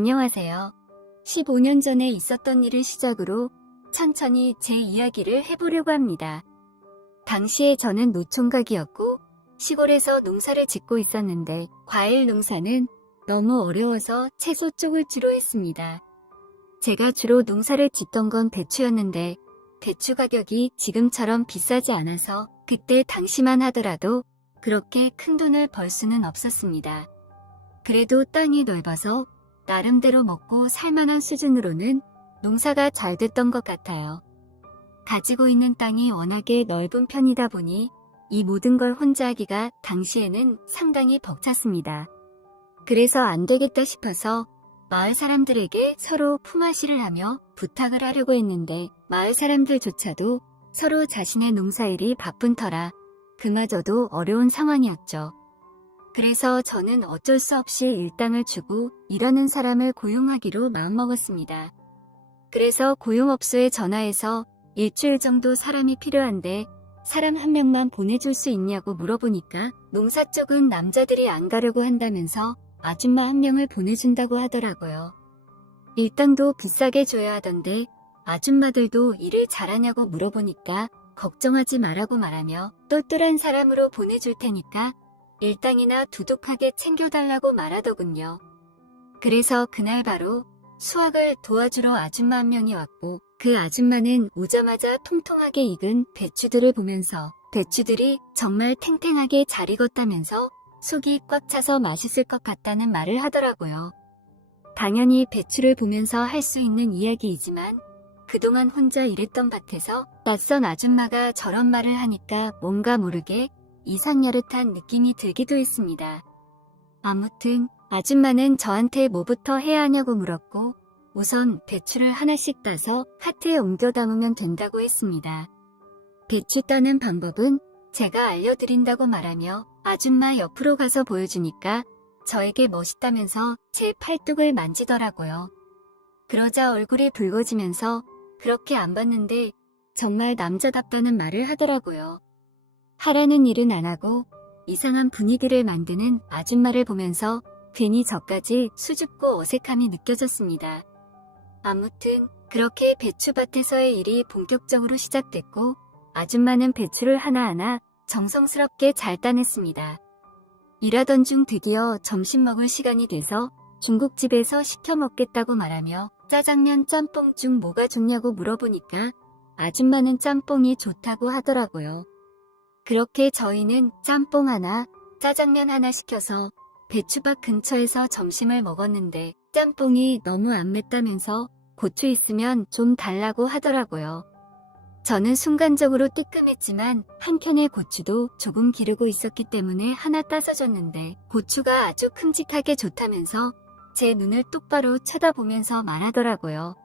안녕하세요. 15년 전에 있었던 일을 시작으로 천천히 제 이야기를 해보려고 합니다. 당시에 저는 노총각이었고 시골에서 농사를 짓고 있었는데 과일 농사는 너무 어려워서 채소 쪽을 주로 했습니다. 제가 주로 농사를 짓던 건 배추였는데 배추 가격이 지금처럼 비싸지 않아서 그때 당시만 하더라도 그렇게 큰 돈을 벌 수는 없었습니다. 그래도 땅이 넓어서 나름대로 먹고 살만한 수준으로는 농사가 잘 됐던 것 같아요. 가지고 있는 땅이 워낙에 넓은 편이다 보니 이 모든 걸 혼자 하기가 당시에는 상당히 벅찼습니다. 그래서 안 되겠다 싶어서 마을 사람들에게 서로 품앗이를 하며 부탁을 하려고 했는데 마을 사람들조차도 서로 자신의 농사일이 바쁜 터라 그마저도 어려운 상황이었죠. 그래서 저는 어쩔 수 없이 일당을 주고 일하는 사람을 고용하기로 마음먹었습니다. 그래서 고용업소에 전화해서 일주일 정도 사람이 필요한데 사람 한 명만 보내줄 수 있냐고 물어보니까 농사 쪽은 남자들이 안 가려고 한다면서 아줌마 한 명을 보내준다고 하더라고요. 일당도 비싸게 줘야 하던데 아줌마들도 일을 잘하냐고 물어보니까 걱정하지 말라고 말하며 똘똘한 사람으로 보내줄 테니까 일당이나 두둑하게 챙겨달라고 말하더군요. 그래서 그날 바로 수확을 도와주러 아줌마 한 명이 왔고 그 아줌마는 오자마자 통통하게 익은 배추들을 보면서 배추들이 정말 탱탱하게 잘 익었다면서 속이 꽉 차서 맛있을 것 같다는 말을 하더라고요. 당연히 배추를 보면서 할 수 있는 이야기이지만 그동안 혼자 일했던 밭에서 낯선 아줌마가 저런 말을 하니까 뭔가 모르게 이상야릇한 느낌이 들기도 했습니다. 아무튼 아줌마는 저한테 뭐부터 해야 하냐고 물었고 우선 배추를 하나씩 따서 카트에 옮겨 담으면 된다고 했습니다. 배추 따는 방법은 제가 알려드린다고 말하며 아줌마 옆으로 가서 보여주니까 저에게 멋있다면서 제 팔뚝을 만지더라고요. 그러자 얼굴이 붉어지면서 그렇게 안 봤는데 정말 남자답다는 말을 하더라고요. 하라는 일은 안 하고 이상한 분위기를 만드는 아줌마를 보면서 괜히 저까지 수줍고 어색함이 느껴졌습니다. 아무튼 그렇게 배추밭에서의 일이 본격적으로 시작됐고 아줌마는 배추를 하나하나 정성스럽게 잘 따냈습니다. 일하던 중 드디어 점심 먹을 시간이 돼서 중국집에서 시켜 먹겠다고 말하며 짜장면 짬뽕 중 뭐가 좋냐고 물어보니까 아줌마는 짬뽕이 좋다고 하더라고요. 그렇게 저희는 짬뽕 하나, 짜장면 하나 시켜서 배추밭 근처에서 점심을 먹었는데 짬뽕이 너무 안 맵다면서 고추 있으면 좀 달라고 하더라고요. 저는 순간적으로 뜨끔했지만 한켠의 고추도 조금 기르고 있었기 때문에 하나 따서 줬는데 고추가 아주 큼직하게 좋다면서 제 눈을 똑바로 쳐다보면서 말하더라고요.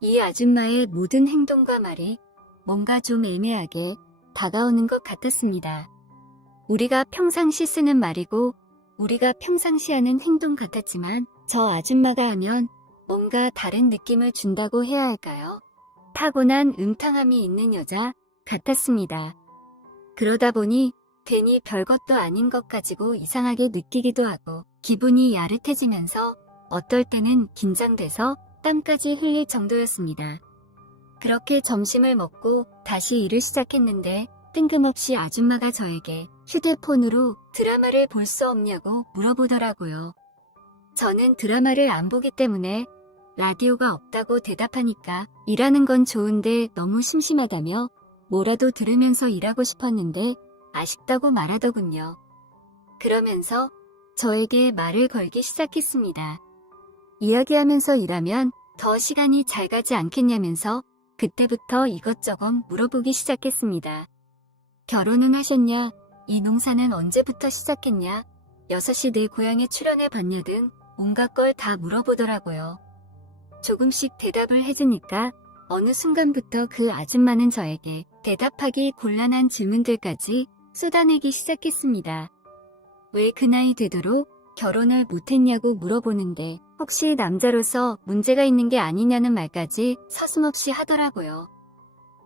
이 아줌마의 모든 행동과 말이 뭔가 좀 애매하게 다가오는 것 같았습니다. 우리가 평상시 쓰는 말이고 우리가 평상시 하는 행동 같았지만 저 아줌마가 하면 뭔가 다른 느낌을 준다고 해야 할까요? 타고난 음탕함이 있는 여자 같았습니다. 그러다 보니 괜히 별것도 아닌 것 가지고 이상하게 느끼기도 하고 기분이 야릇해지면서 어떨 때는 긴장돼서 땀까지 흘릴 정도였습니다. 그렇게 점심을 먹고 다시 일을 시작했는데 뜬금없이 아줌마가 저에게 휴대폰으로 드라마를 볼 수 없냐고 물어보더라고요. 저는 드라마를 안 보기 때문에 라디오가 없다고 대답하니까 일하는 건 좋은데 너무 심심하다며 뭐라도 들으면서 일하고 싶었는데 아쉽다고 말하더군요. 그러면서 저에게 말을 걸기 시작했습니다. 이야기하면서 일하면 더 시간이 잘 가지 않겠냐면서 그때부터 이것저것 물어보기 시작했습니다. 결혼은 하셨냐? 이 농사는 언제부터 시작했냐? 6시 내 고향에 출연해 봤냐 등 온갖 걸 다 물어보더라고요. 조금씩 대답을 해주니까 어느 순간부터 그 아줌마는 저에게 대답하기 곤란한 질문들까지 쏟아내기 시작했습니다. 왜 그 나이 되도록 결혼을 못했냐고 물어보는데 혹시 남자로서 문제가 있는 게 아니냐는 말까지 서슴없이 하더라고요.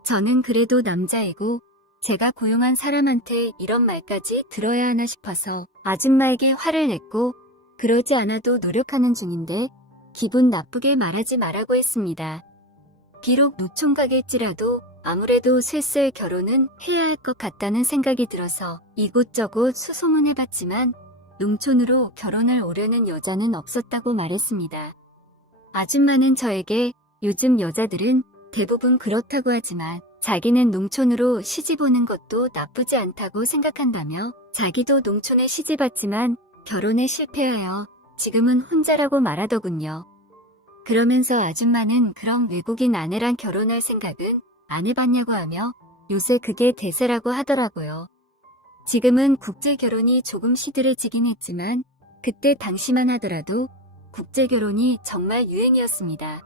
저는 그래도 남자이고 제가 고용한 사람한테 이런 말까지 들어야 하나 싶어서 아줌마에게 화를 냈고 그러지 않아도 노력하는 중인데 기분 나쁘게 말하지 말라고 했습니다. 비록 노총각일지라도 아무래도 슬슬 결혼은 해야 할 것 같다는 생각이 들어서 이곳저곳 수소문해봤지만 농촌으로 결혼을 오려는 여자는 없었다고 말했습니다. 아줌마는 저에게 요즘 여자들은 대부분 그렇다고 하지만 자기는 농촌으로 시집 오는 것도 나쁘지 않다고 생각한다며 자기도 농촌에 시집 왔지만 결혼에 실패하여 지금은 혼자라고 말하더군요. 그러면서 아줌마는 그럼 외국인 아내랑 결혼할 생각은 안 해봤냐고 하며 요새 그게 대세라고 하더라고요. 지금은 국제 결혼이 조금 시들해지긴 했지만 그때 당시만 하더라도 국제 결혼이 정말 유행이었습니다.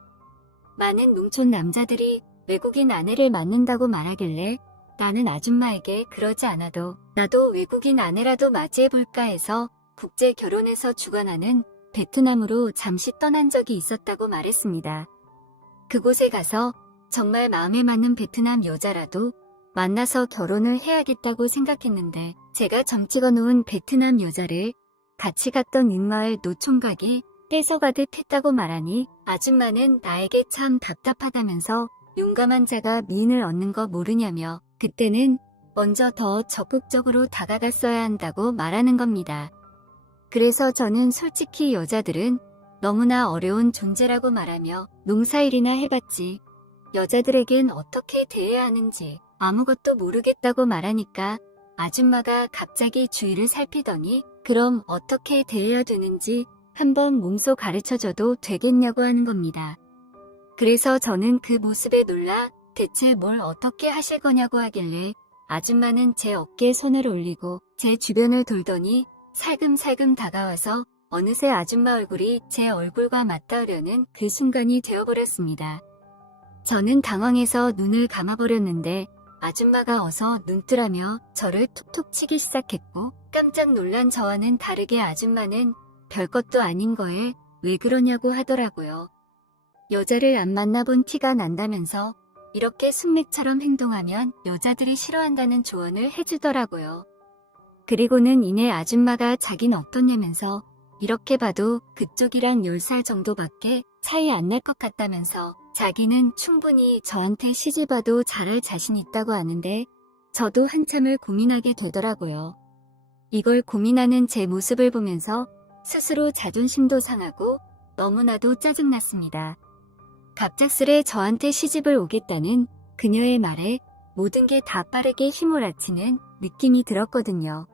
많은 농촌 남자들이 외국인 아내를 만난다고 말하길래 나는 아줌마에게 그러지 않아도 나도 외국인 아내라도 맞이해볼까 해서 국제 결혼에서 주관하는 베트남으로 잠시 떠난 적이 있었다고 말했습니다. 그곳에 가서 정말 마음에 맞는 베트남 여자라도 만나서 결혼을 해야겠다고 생각했는데 제가 점 찍어놓은 베트남 여자를 같이 갔던 인마을 노총각이 뺏어가듯 했다고 말하니 아줌마는 나에게 참 답답하다면서 용감한 자가 미인을 얻는 거 모르냐며 그때는 먼저 더 적극적으로 다가갔어야 한다고 말하는 겁니다. 그래서 저는 솔직히 여자들은 너무나 어려운 존재라고 말하며 농사일이나 해봤지 여자들에겐 어떻게 대해야 하는지 아무것도 모르겠다고 말하니까 아줌마가 갑자기 주위를 살피더니 그럼 어떻게 대해야 되는지 한번 몸소 가르쳐줘도 되겠냐고 하는 겁니다. 그래서 저는 그 모습에 놀라 대체 뭘 어떻게 하실 거냐고 하길래 아줌마는 제 어깨에 손을 올리고 제 주변을 돌더니 살금살금 다가와서 어느새 아줌마 얼굴이 제 얼굴과 맞닿으려는 그 순간이 되어버렸습니다. 저는 당황해서 눈을 감아버렸는데 아줌마가 어서 눈 뜨라며 저를 툭툭 치기 시작했고 깜짝 놀란 저와는 다르게 아줌마는 별것도 아닌 거에 왜 그러냐고 하더라고요. 여자를 안 만나본 티가 난다면서 이렇게 숙맥처럼 행동하면 여자들이 싫어한다는 조언을 해주더라고요. 그리고는 이내 아줌마가 자긴 어떻냐면서 이렇게 봐도 그쪽이랑 10살 정도밖에 차이 안 날 것 같다면서 자기는 충분히 저한테 시집와도 잘할 자신 있다고 하는데 저도 한참을 고민하게 되더라고요. 이걸 고민하는 제 모습을 보면서 스스로 자존심도 상하고 너무나도 짜증났습니다. 갑작스레 저한테 시집을 오겠다는 그녀의 말에 모든 게 다 빠르게 휘몰아치는 느낌이 들었거든요.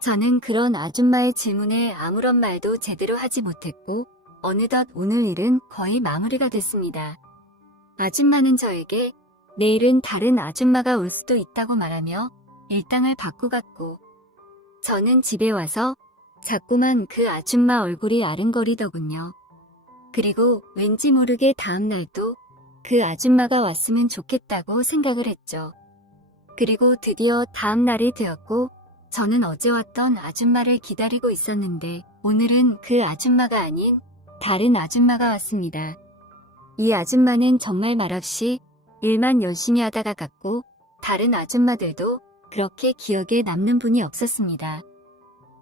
저는 그런 아줌마의 질문에 아무런 말도 제대로 하지 못했고 어느덧 오늘 일은 거의 마무리가 됐습니다. 아줌마는 저에게 내일은 다른 아줌마가 올 수도 있다고 말하며 일당을 받고 갔고 저는 집에 와서 자꾸만 그 아줌마 얼굴이 아른거리더군요. 그리고 왠지 모르게 다음날도 그 아줌마가 왔으면 좋겠다고 생각을 했죠. 그리고 드디어 다음날이 되었고 저는 어제 왔던 아줌마를 기다리고 있었는데 오늘은 그 아줌마가 아닌 다른 아줌마가 왔습니다. 이 아줌마는 정말 말없이 일만 열심히 하다가 갔고 다른 아줌마들도 그렇게 기억에 남는 분이 없었습니다.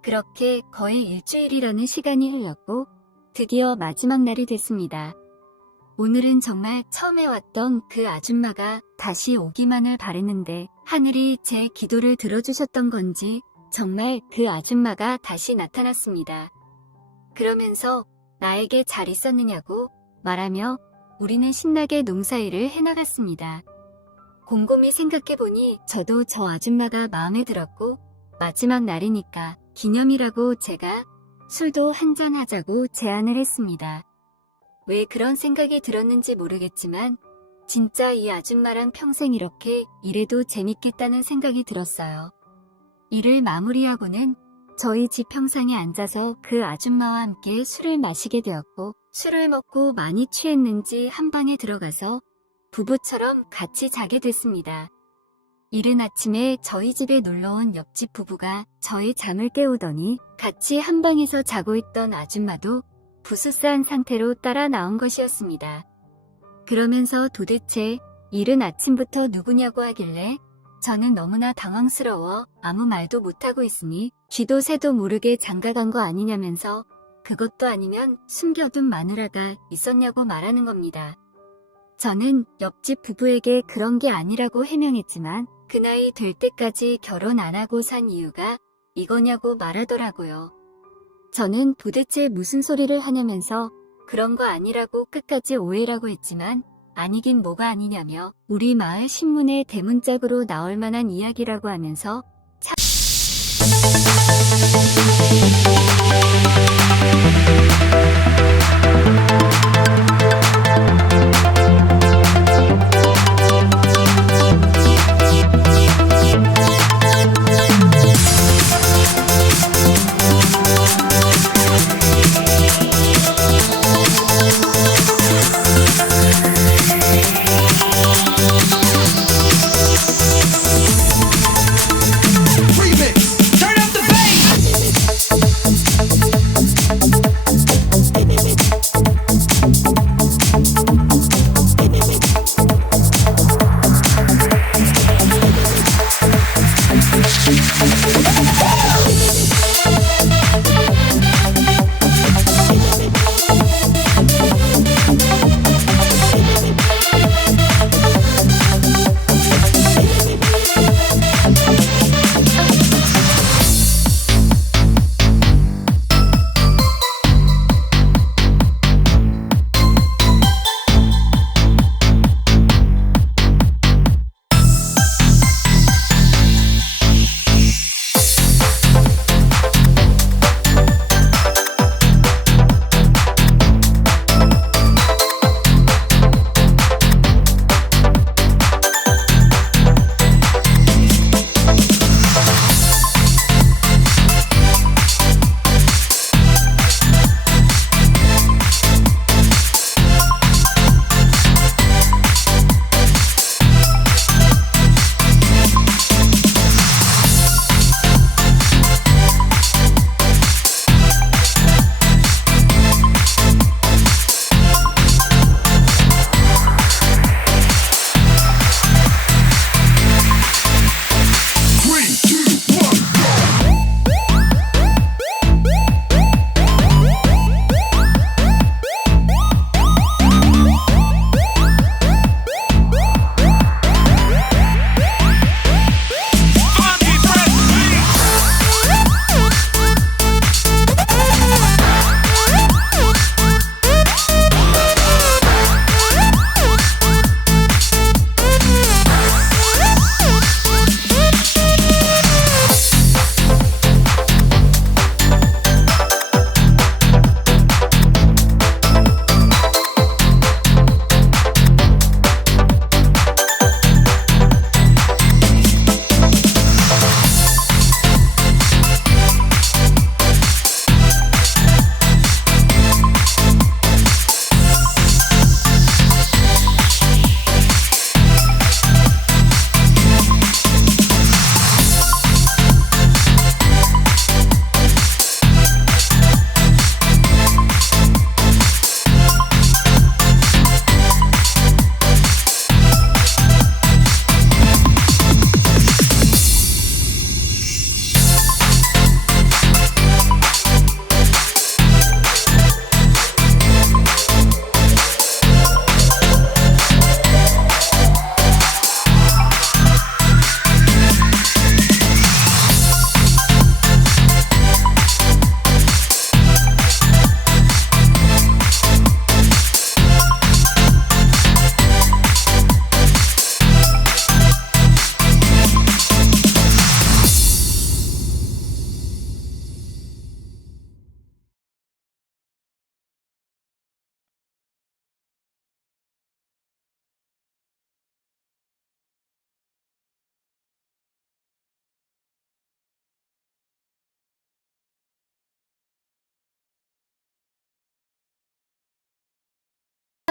그렇게 거의 일주일이라는 시간이 흘렀고 드디어 마지막 날이 됐습니다. 오늘은 정말 처음에 왔던 그 아줌마가 다시 오기만을 바랬는데 하늘이 제 기도를 들어주셨던 건지 정말 그 아줌마가 다시 나타났습니다. 그러면서 나에게 잘 있었느냐고 말하며 우리는 신나게 농사일을 해나갔습니다. 곰곰이 생각해보니 저도 저 아줌마가 마음에 들었고 마지막 날이니까 기념이라고 제가 술도 한잔 하자고 제안을 했습니다. 왜 그런 생각이 들었는지 모르겠지만 진짜 이 아줌마랑 평생 이렇게 일해도 재밌겠다는 생각이 들었어요. 일을 마무리하고는 저희 집 평상에 앉아서 그 아줌마와 함께 술을 마시게 되었고 술을 먹고 많이 취했는지 한 방에 들어가서 부부처럼 같이 자게 됐습니다. 이른 아침에 저희 집에 놀러온 옆집 부부가 저의 잠을 깨우더니 같이 한 방에서 자고 있던 아줌마도 부스스한 상태로 따라 나온 것이었습니다. 그러면서 도대체 이른 아침부터 누구냐고 하길래 저는 너무나 당황스러워 아무 말도 못하고 있으니 쥐도 새도 모르게 장가간 거 아니냐면서 그것도 아니면 숨겨둔 마누라가 있었냐고 말하는 겁니다. 저는 옆집 부부에게 그런 게 아니라고 해명했지만 그 나이 될 때까지 결혼 안 하고 산 이유가 이거냐고 말하더라고요. 저는 도대체 무슨 소리를 하냐면서 그런 거 아니라고 끝까지 오해라고 했지만 아니긴 뭐가 아니냐며 우리 마을 신문에 대문짝으로 나올 만한 이야기라고 하면서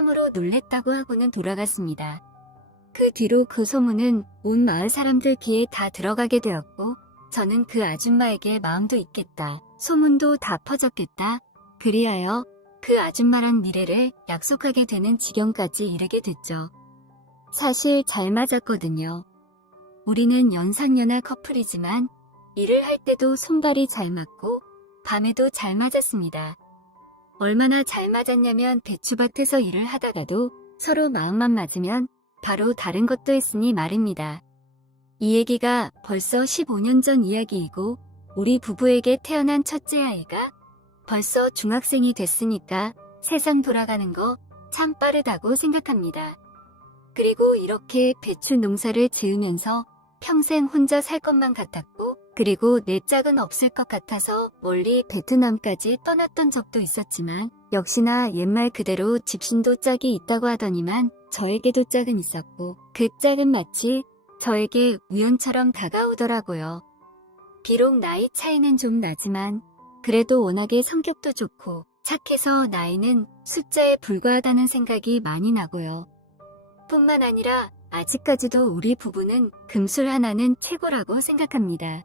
참으로 놀랬다고 하고는 돌아갔습니다. 그 뒤로 그 소문은 온 마을 사람들 귀에 다 들어가게 되었고 저는 그 아줌마에게 마음도 있겠다, 소문도 다 퍼졌겠다, 그리하여 그 아줌마랑 미래를 약속하게 되는 지경까지 이르게 됐죠. 사실 잘 맞았거든요. 우리는 연상연하 커플이지만 일을 할 때도 손발이 잘 맞고 밤에도 잘 맞았습니다. 얼마나 잘 맞았냐면 배추밭에서 일을 하다가도 서로 마음만 맞으면 바로 다른 것도 했으니 말입니다. 이 얘기가 벌써 15년 전 이야기이고 우리 부부에게 태어난 첫째 아이가 벌써 중학생이 됐으니까 세상 돌아가는 거 참 빠르다고 생각합니다. 그리고 이렇게 배추 농사를 지으면서 평생 혼자 살 것만 같았고 그리고 내 짝은 없을 것 같아서 멀리 베트남까지 떠났던 적도 있었지만 역시나 옛말 그대로 집신도 짝이 있다고 하더니만 저에게도 짝은 있었고 그 짝은 마치 저에게 우연처럼 다가오더라고요. 비록 나이 차이는 좀 나지만 그래도 워낙에 성격도 좋고 착해서 나이는 숫자에 불과하다는 생각이 많이 나고요. 뿐만 아니라 아직까지도 우리 부부는 금술 하나는 최고라고 생각합니다.